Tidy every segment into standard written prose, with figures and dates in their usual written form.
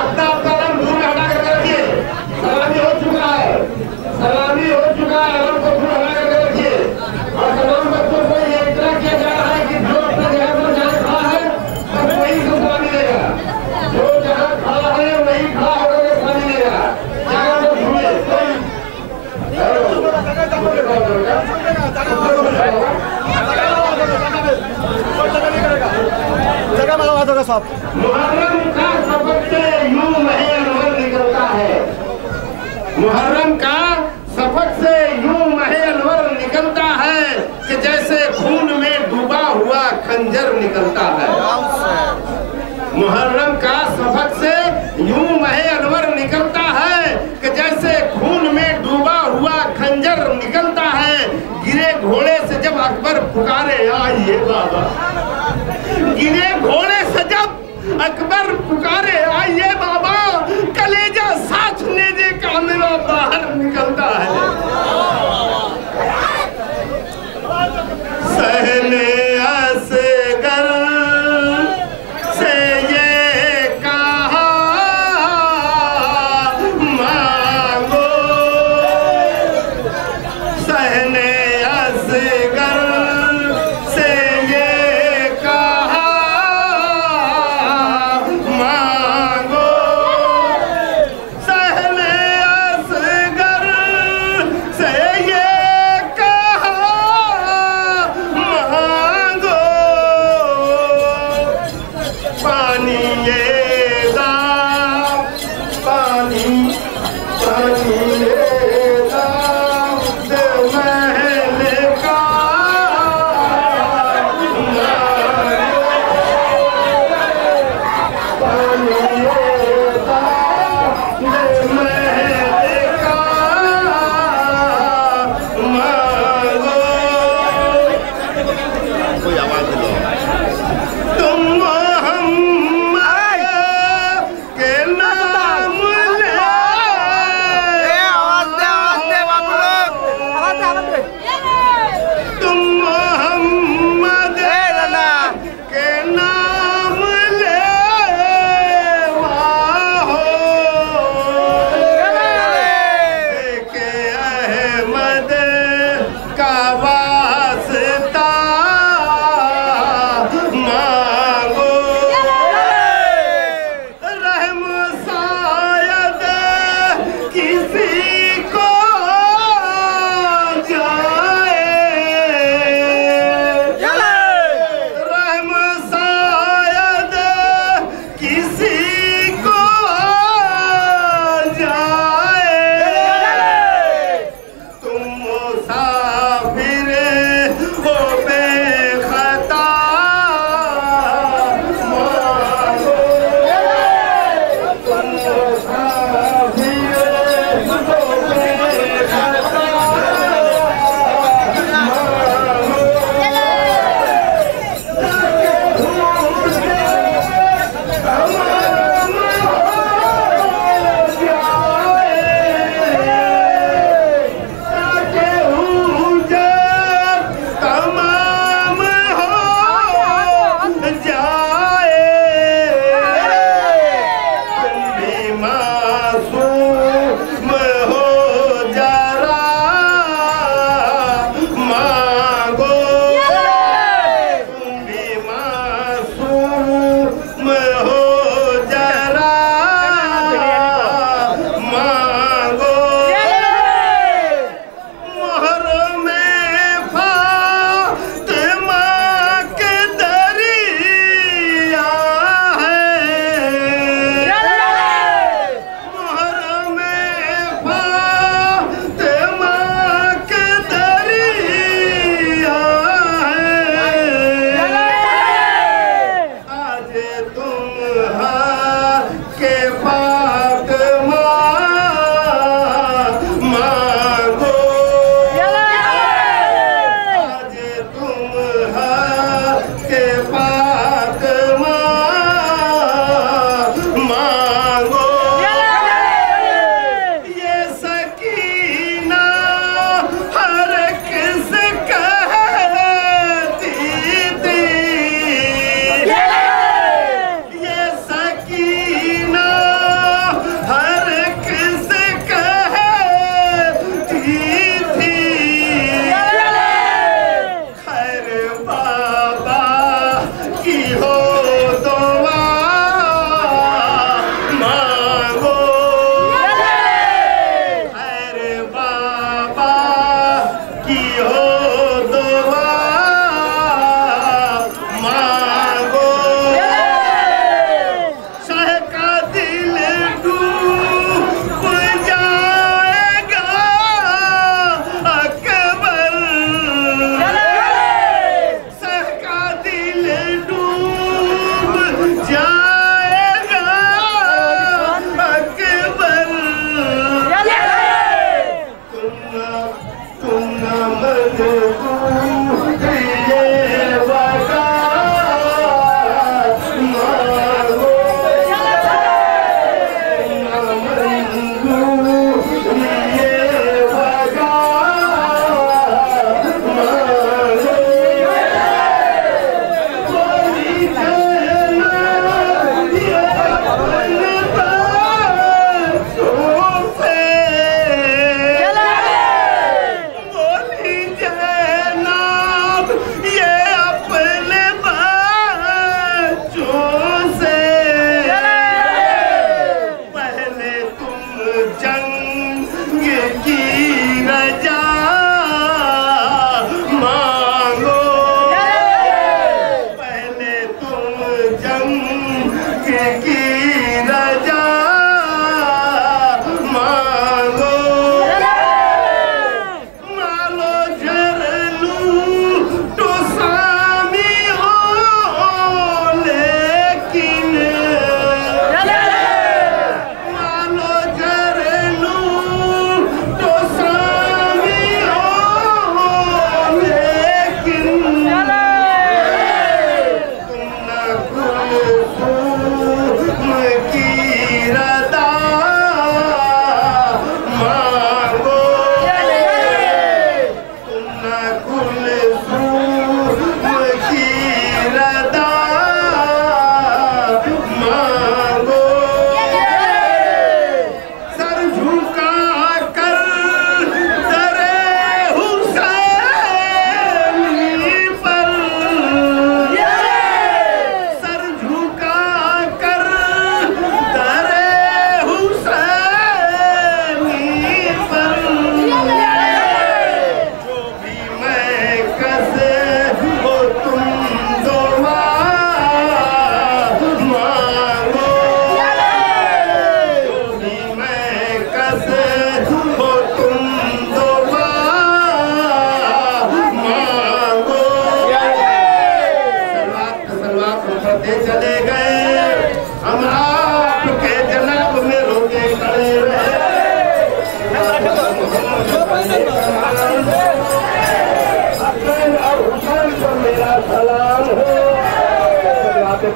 अपना अपना नाम दूर में हटा करके रखिए। सलामी हो चुका है, सलामी हो चुका है, अलम को दूर हटा करके रखिए। और तमाम बच्चों को ये इतना किया जा रहा है कि जो अपने जगह पर जहाँ खड़ा है बस वही से सलामी लेगा, जो जहाँ खड़ा है वही खड़ा होकर के सलामी लेगा। जगह को छूए मुहर्रम का सफर से यूं माह अनवर निकलता है। मुहर्रम का सफर से यूं माह अनवर निकलता है कि जैसे खून में डूबा हुआ खंजर निकलता है। मुहर्रम का सफर से यूं माह अनवर निकलता है कि जैसे खून में डूबा हुआ खंजर निकलता है। गिरे घोड़े से जब अकबर पुकारे आइए बाबा, गिरे घोड़े से जब अकबर पुकारे आइए बाबा, कलेजा साथ लेने का मेरा बाहर निकलता है। सहने असगर से ये कहा मांगो, सहने असगर से ये कहा मांगो।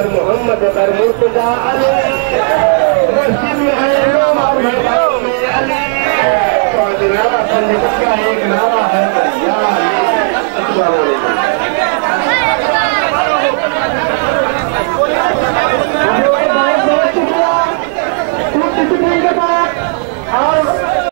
बर मोहम्मद बर मुर्तजा अली, मस्जिद में है इमाम और मैदान में अली। और जनाब अपन निकल गए